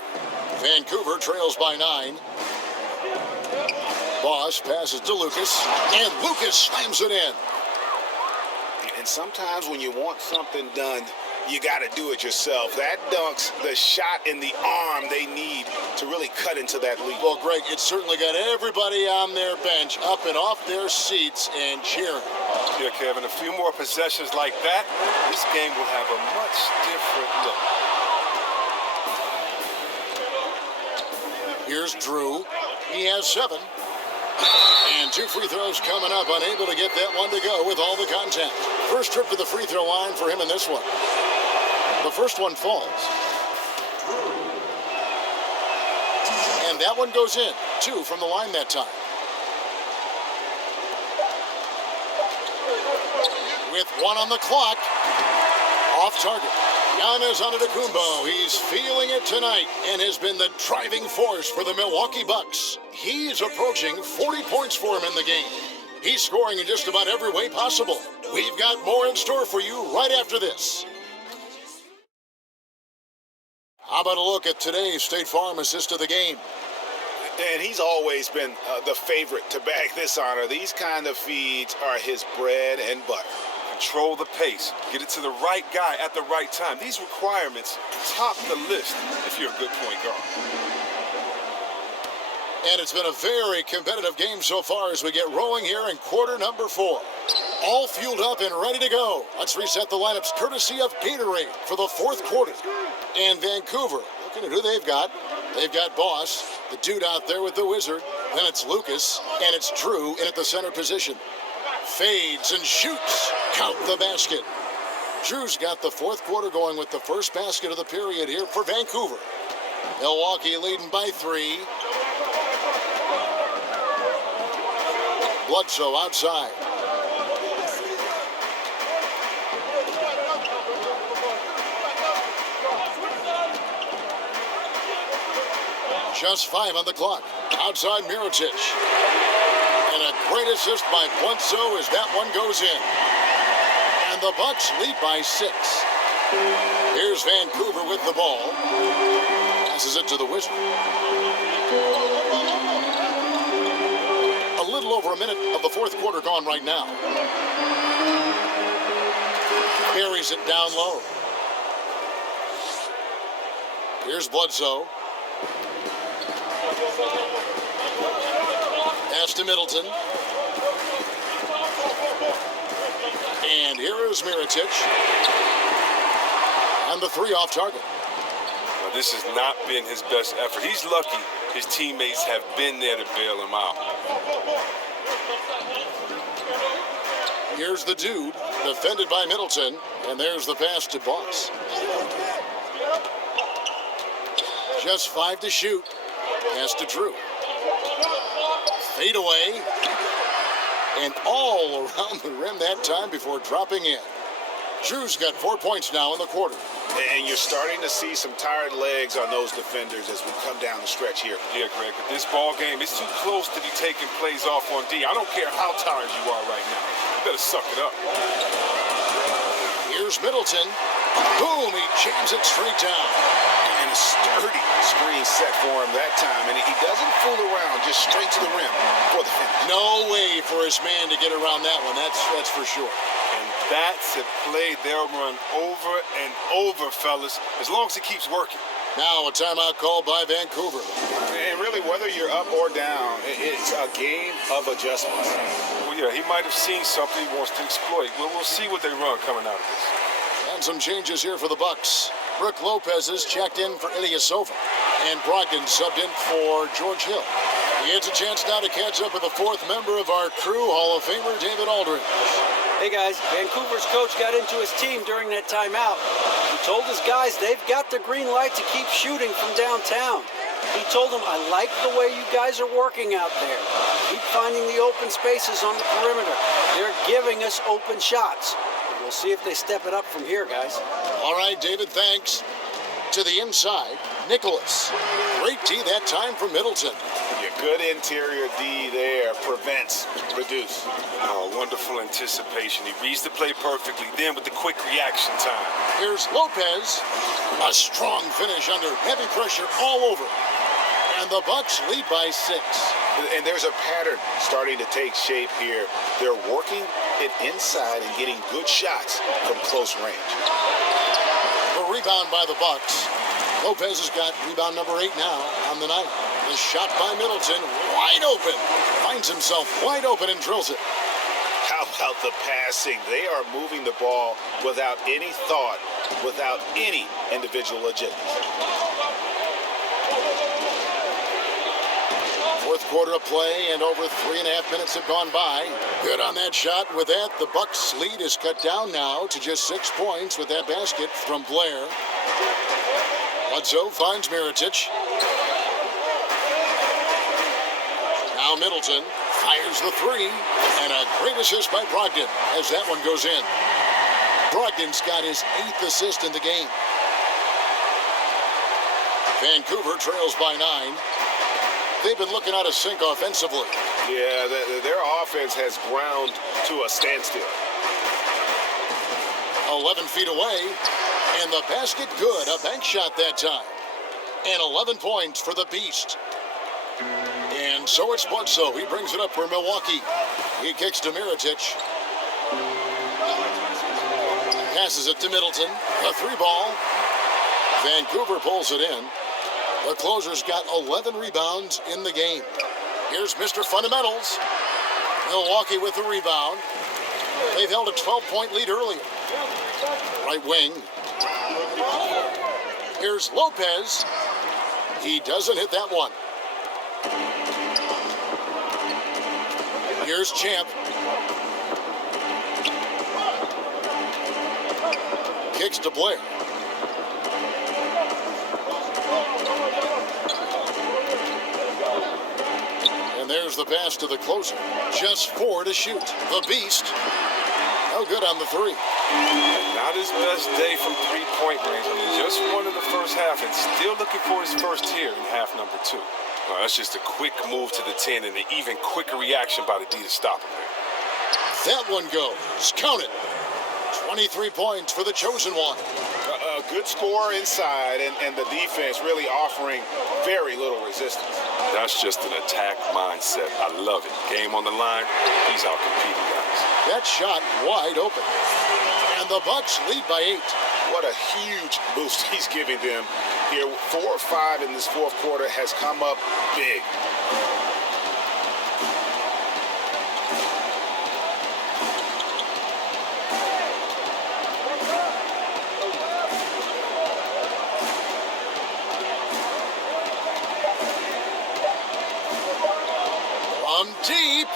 Vancouver trails by 9. Boss passes to Lucas, and Lucas slams it in. And sometimes when you want something done, you got to do it yourself. That dunks the shot in the arm they need to really cut into that lead. Well, Greg, it's certainly got everybody on their bench up and off their seats and cheering. Yeah, Kevin, a few more possessions like that, this game will have a much different look. Here's Drew. He has 7. And 2 free throws coming up, unable to get that one to go with all the contact. First trip to the free throw line for him in this one. The first one falls. And that one goes in. 2 from the line that time. With 1 on the clock. Off target. Giannis Antetokounmpo, he's feeling it tonight and has been the driving force for the Milwaukee Bucks. He's approaching 40 points for him in the game. He's scoring in just about every way possible. We've got more in store for you right after this. How about a look at today's State Farm assist of the game? And he's always been the favorite to bag this honor. These kind of feeds are his bread and butter. Control the pace. Get it to the right guy at the right time. These requirements top the list if you're a good point guard. And it's been a very competitive game so far as we get rolling here in quarter number 4. All fueled up and ready to go. Let's reset the lineups courtesy of Gatorade for the 4th quarter. And Vancouver, looking at who they've got. They've got Boss, the dude out there with the wizard. Then it's Lucas, and it's Drew in at the center position. Fades and shoots. Count the basket. Drew's got the 4th quarter going with the first basket of the period here for Vancouver. Milwaukee leading by 3. Bledsoe outside. Just 5 on the clock. Outside Mirotic. And a great assist by Bledsoe as that one goes in. And the Bucks lead by 6. Here's Vancouver with the ball. Passes it to the Wizard. A little over a minute of the 4th quarter gone right now. Buries it down low. Here's Bledsoe. Pass to Middleton. And here is Mirotic. And the 3 off target. Now, this has not been his best effort. He's lucky his teammates have been there to bail him out. Here's the dude, defended by Middleton. And there's the pass to Boss. Just 5 to shoot. Pass to Drew. Fade away. And all around the rim that time before dropping in. Drew's got 4 points now in the quarter. And you're starting to see some tired legs on those defenders as we come down the stretch here. Yeah, Greg, but this ball game is too close to be taking plays off on D. I don't care how tired you are right now. You better suck it up. Here's Middleton. Boom, he jams it straight down. And a sturdy screen set for him that time. And he doesn't fool around, just straight to the rim for the finish. No way for his man to get around that one, that's for sure. And that's a play they'll run over and over, fellas, as long as he keeps working. Now a timeout called by Vancouver. And really, whether you're up or down, it's a game of adjustments. Well, yeah, he might have seen something he wants to exploit. Well, we'll see what they run coming out of this. And some changes here for the Bucks. Brook Lopez is checked in for Ilyasova. And Brogdon subbed in for George Hill. He has a chance now to catch up with the fourth member of our crew, Hall of Famer David Aldridge. Hey guys, Vancouver's coach got into his team during that timeout. He told his guys they've got the green light to keep shooting from downtown. He told them, I like the way you guys are working out there. Keep finding the open spaces on the perimeter. They're giving us open shots. We'll see if they step it up from here, guys. All right, David, thanks. To the inside, Nicholas. Great D that time from Middleton. Yeah, good interior D there. Prevents, reduce. Oh, wonderful anticipation. He reads the play perfectly. Then with the quick reaction time. Here's Lopez. A strong finish under heavy pressure all over. And the Bucks lead by 6. And there's a pattern starting to take shape here. They're working it inside and getting good shots from close range. The rebound by the Bucks. Lopez has got rebound number 8 now on the night. The shot by Middleton, wide open. Finds himself wide open and drills it. How about the passing? They are moving the ball without any thought, without any individual agenda. Fourth quarter of play, and over 3.5 minutes have gone by. Good on that shot. With that, the Bucks' lead is cut down now to just 6 points with that basket from Blair. Bledsoe finds Mirotic. Now Middleton fires the 3, and a great assist by Brogdon as that one goes in. Brogdon's got his 8th assist in the game. Vancouver trails by 9. They've been looking out of sync offensively. Yeah, their offense has ground to a standstill. 11 feet away, and the basket good. A bank shot that time. And 11 points for the Beast. And so it's Bledsoe. He brings it up for Milwaukee. He kicks to Mirotic. Passes it to Middleton. A 3-ball. Vancouver pulls it in. The closer's got 11 rebounds in the game. Here's Mr. Fundamentals. Milwaukee with the rebound. They've held a 12-point lead earlier. Right wing. Here's Lopez. He doesn't hit that one. Here's Champ. Kicks to Blair. And there's the pass to the closer. Just 4 to shoot. The Beast. No good on the 3. Not his best day from three-point range. I mean, just won in the first half and still looking for his first here in half number 2. Well, that's just a quick move to the 10 and an even quicker reaction by the D to stop him there. That one goes. Count it. 23 points for the chosen one. A good score inside, and the defense really offering very little resistance. That's just an attack mindset. I love it. Game on the line. He's out competing guys. That shot wide open. And the Bucks lead by 8. What a huge boost he's giving them here. 4 or 5 in this fourth quarter has come up big. From deep.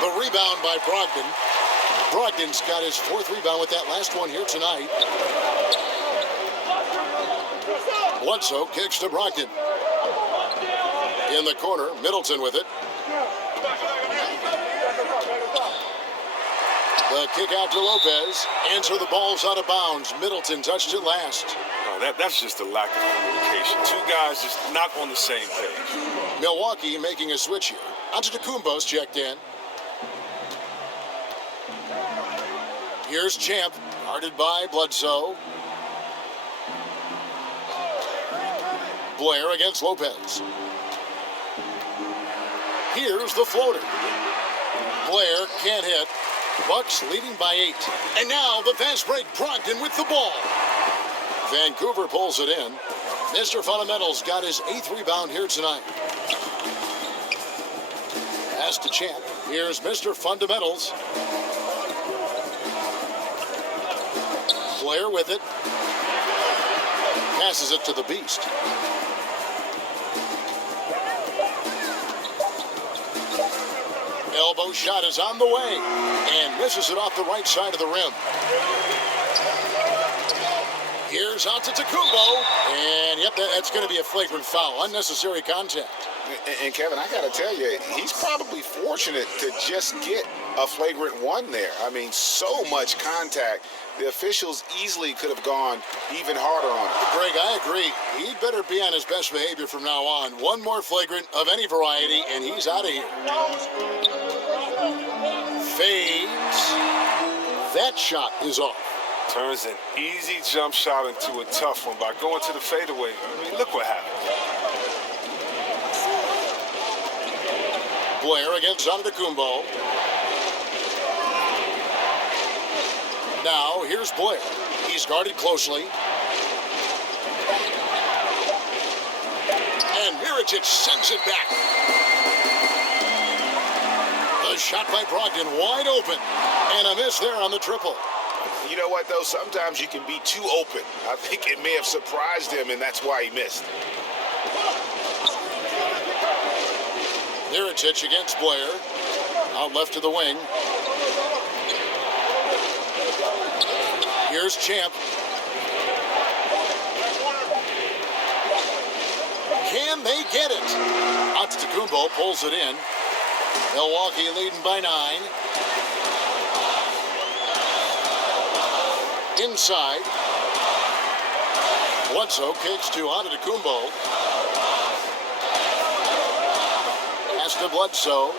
The rebound by Brogdon. Brogdon's got his 4th rebound with that last one here tonight. Bledsoe kicks to Brogdon. In the corner, Middleton with it. The kick out to Lopez. Answer the ball's out of bounds. Middleton touched it last. That's just a lack of communication. 2 guys just not on the same page. Milwaukee making a switch here. Antetokounmpo's checked in. Here's Champ, guarded by Bledsoe. Blair against Lopez. Here's the floater. Blair can't hit. Bucks leading by 8. And now the fast break. Brogdon with the ball. Vancouver pulls it in. Mr. Fundamentals got his 8th rebound here tonight. Pass to Champ. Here's Mr. Fundamentals. Blair with it. Passes it to the Beast. Elbow shot is on the way and misses it off the right side of the rim. Here's Antetokounmpo, and yep, that's going to be a flagrant foul, unnecessary contact. And Kevin, I got to tell you, he's probably fortunate to just get a flagrant one there. I mean, so much contact. The officials easily could have gone even harder on him. Greg, I agree. He'd better be on his best behavior from now on. One more flagrant of any variety, and he's out of here. Fades. That shot is off. Turns an easy jump shot into a tough one by going to the fadeaway. I mean, look what happened. Blair against Antetokounmpo. Now, here's Blair. He's guarded closely. And Mirotic sends it back. The shot by Brogdon wide open. And a miss there on the triple. You know what, though? Sometimes you can be too open. I think it may have surprised him, and that's why he missed. Mirotic against Blair. Out left to the wing. Here's Champ. Can they get it? Antetokounmpo pulls it in. Milwaukee leading by 9. Inside. Bledsoe kicks to Antetokounmpo. Pass to Bledsoe.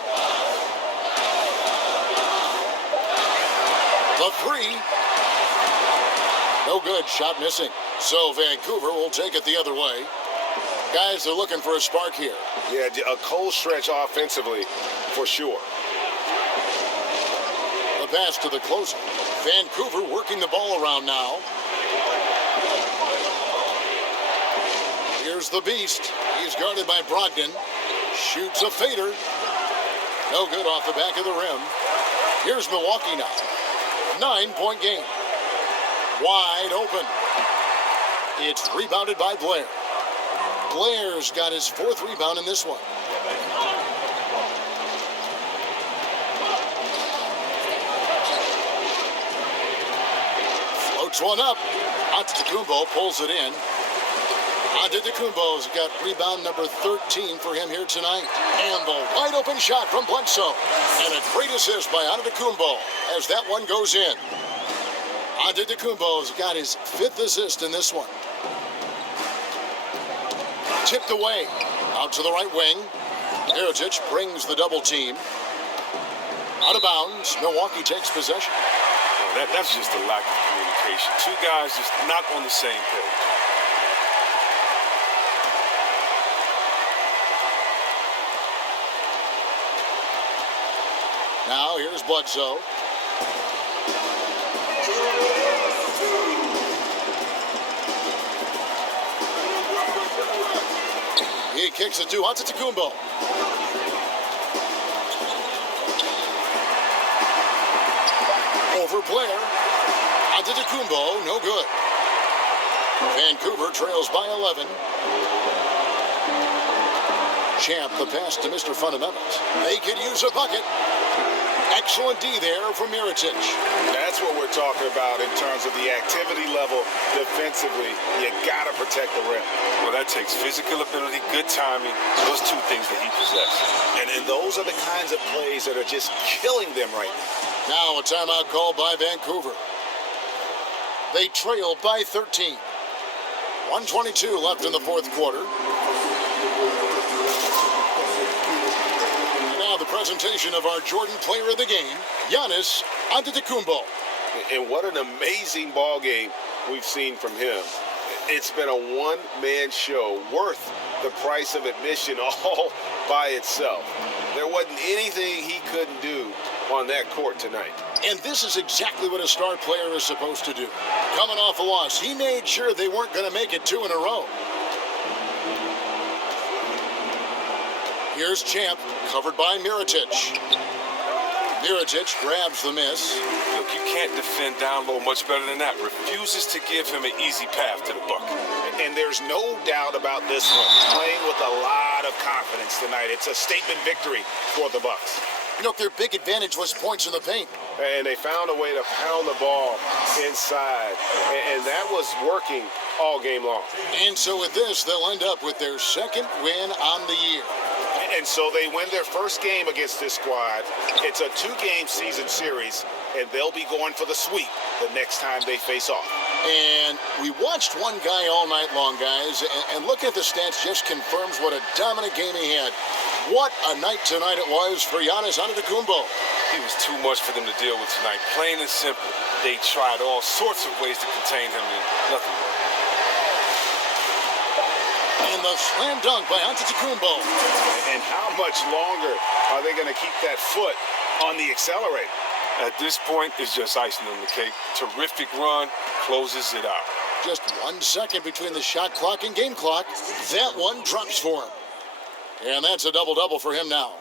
The three. No good. Shot missing. So Vancouver will take it the other way. Guys, they're looking for a spark here. Yeah, a cold stretch offensively, for sure. The pass to the closer. Vancouver working the ball around now. Here's the Beast. He's guarded by Brogdon. Shoots a fader. No good off the back of the rim. Here's Milwaukee now. 9-point game. Wide open. It's rebounded by Blair. Blair's got his 4th rebound in this one. Floats one up. Antetokounmpo pulls it in. Antetokounmpo's got rebound number 13 for him here tonight. And the wide open shot from Bledsoe. And a great assist by Antetokounmpo as that one goes in. Antetokounmpo's got his 5th assist in this one. Tipped away. Out to the right wing. Mirotic brings the double team. Out of bounds. Milwaukee takes possession. Well, that's just a lack of communication. Two guys just not on the same page. Now here's Bledsoe. He kicks it to Antetokounmpo. Over Blair. Antetokounmpo, no good. Vancouver trails by 11. Champ, the pass to Mr. Fundamentals. They could use a bucket. Excellent D there from Mirotic. That's what we're talking about in terms of the activity level defensively. You got to protect the rim. Well, that takes physical ability, good timing, those two things that he possesses. And those are the kinds of plays that are just killing them right now. Now a timeout called by Vancouver. They trail by 13. 1:22 left in the 4th quarter. Now the presentation of our Jordan player of the game, Giannis Antetokounmpo. And what an amazing ball game we've seen from him. It's been a one-man show worth the price of admission all by itself. There wasn't anything he couldn't do on that court tonight. And this is exactly what a star player is supposed to do. Coming off a loss, he made sure they weren't going to make it 2 in a row. Here's Champ, covered by Mirotic. Mirotic grabs the miss. Look, you can't defend down low much better than that. Refuses to give him an easy path to the bucket. And there's no doubt about this one. Playing with a lot of confidence tonight. It's a statement victory for the Bucks. You know, their big advantage was points in the paint. And they found a way to pound the ball inside. And that was working all game long. And so with this, they'll end up with their second win on the year. And so they win their first game against this squad. It's a 2-game season series, and they'll be going for the sweep the next time they face off. And we watched one guy all night long, guys, and looking at the stats just confirms what a dominant game he had. What a night tonight it was for Giannis Antetokounmpo. He was too much for them to deal with tonight. Plain and simple. They tried all sorts of ways to contain him, and nothing worked. And the slam dunk by Antetokounmpo. And how much longer are they going to keep that foot on the accelerator? At this point, it's just icing on the cake. Terrific run, closes it out. Just 1 second between the shot clock and game clock. That one drops for him. And that's a double-double for him now.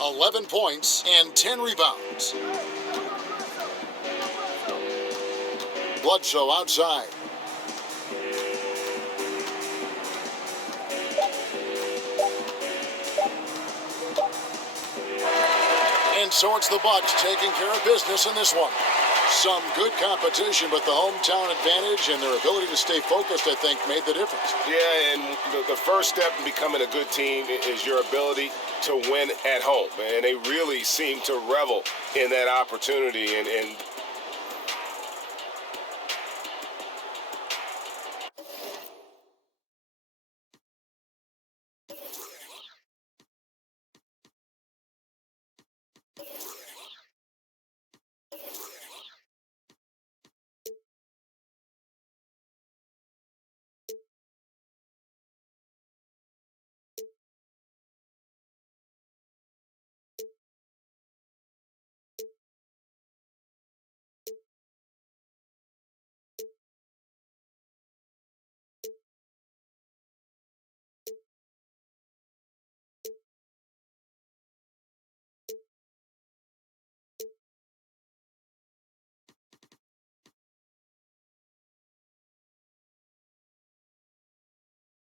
11 points and 10 rebounds. Bledsoe outside. And so it's the Bucks taking care of business in this one. Some good competition, but the hometown advantage and their ability to stay focused, I think, made the difference. Yeah, and the first step in becoming a good team is your ability to win at home. And they really seem to revel in that opportunity. And